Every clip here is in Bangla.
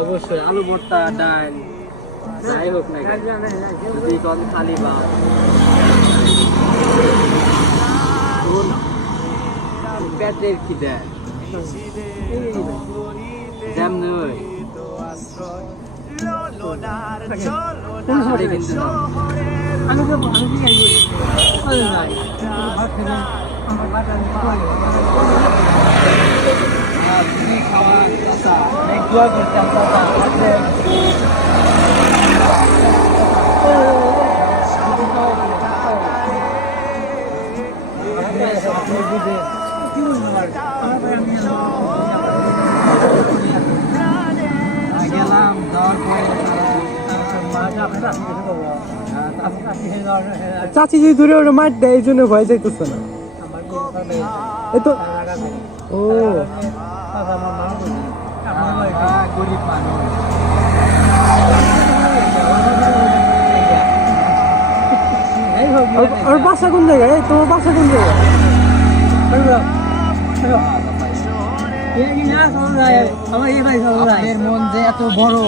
অবশ্যই আলু ভর্তা ডাল যাই হোক না। যদি কম পেটের কি আমি তুমি খাওয়া চাচা, অনেক দোয়া করতাম দেখে দেওয়ার চাচি যদি দূরে ওটা মার দেয় এই জন্য ভয় যাইতেছে না। আমার তো ও বাসা কোন জায়গায়? এই তোমার বাসা কোন জায়গায়? আপনার মন যে এত বড়।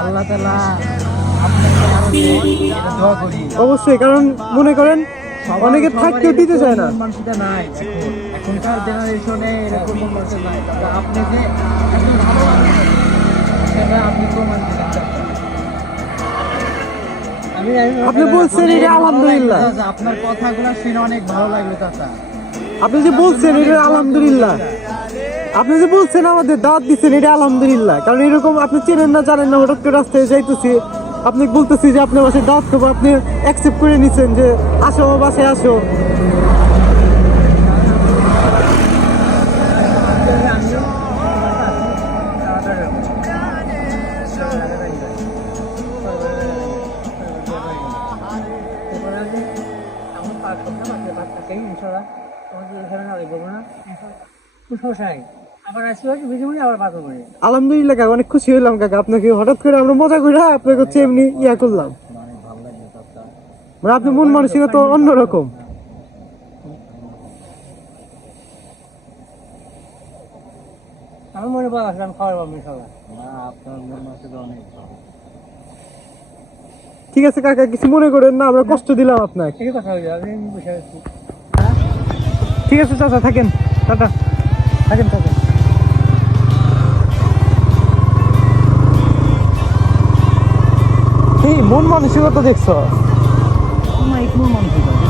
আল্লাহ তালা অবশ্যই কারণ মনে করেন অনেকে থাকতেও দিতে চায় না। মানসিকতা নাই। এখনকার জেনারেশনে এরকম মানুষ নাই। আপনি যে মানুষ, আপনি বলছেন এটা আলহামদুলিল্লাহ। আপনার কথাগুলো শুনে অনেক ভালো লাগল চাচা। আপনি যে বলছেন এটা আলহামদুলিল্লাহ। আপনি যে বলছেন আমাদের দাঁত দিচ্ছেন এটা আলহামদুলিল্লাহ। কারণ এরকম আপনি চেনেন না জানেন না হঠাৎ করে রাস্তায় যাইতেছি। আপনি বলতেছি যে আপনার বাসায় দাঁত খাব আপনি অ্যাকসেপ্ট করে নিচ্ছেন যে আসো বাসায় আসো। আবার আসবে বিজুমনি আবার বাদ আলহামদুলিল্লাহ কাকা অনেক খুশি হলাম কাকা। আপনাকে হঠাৎ করে আমরা মজা করে আপনাকে হচ্ছে এমনি ইয়া করলাম। মানে আপনি মন মানসিকতা তো অন্যরকম। আমার মনে আমি খাওয়ার না আপনার মন মানসিকতা অনেক ভালো। ঠিক আছে কাকা কিছু মনে করেন না আমরা কষ্ট দিলাম আপনাকে। ঠিক আছে চাচা থাকেন। টাটা। থাকেন থাকেন। এই মন মানসিকতা দেখছ? মাইক মন থেকে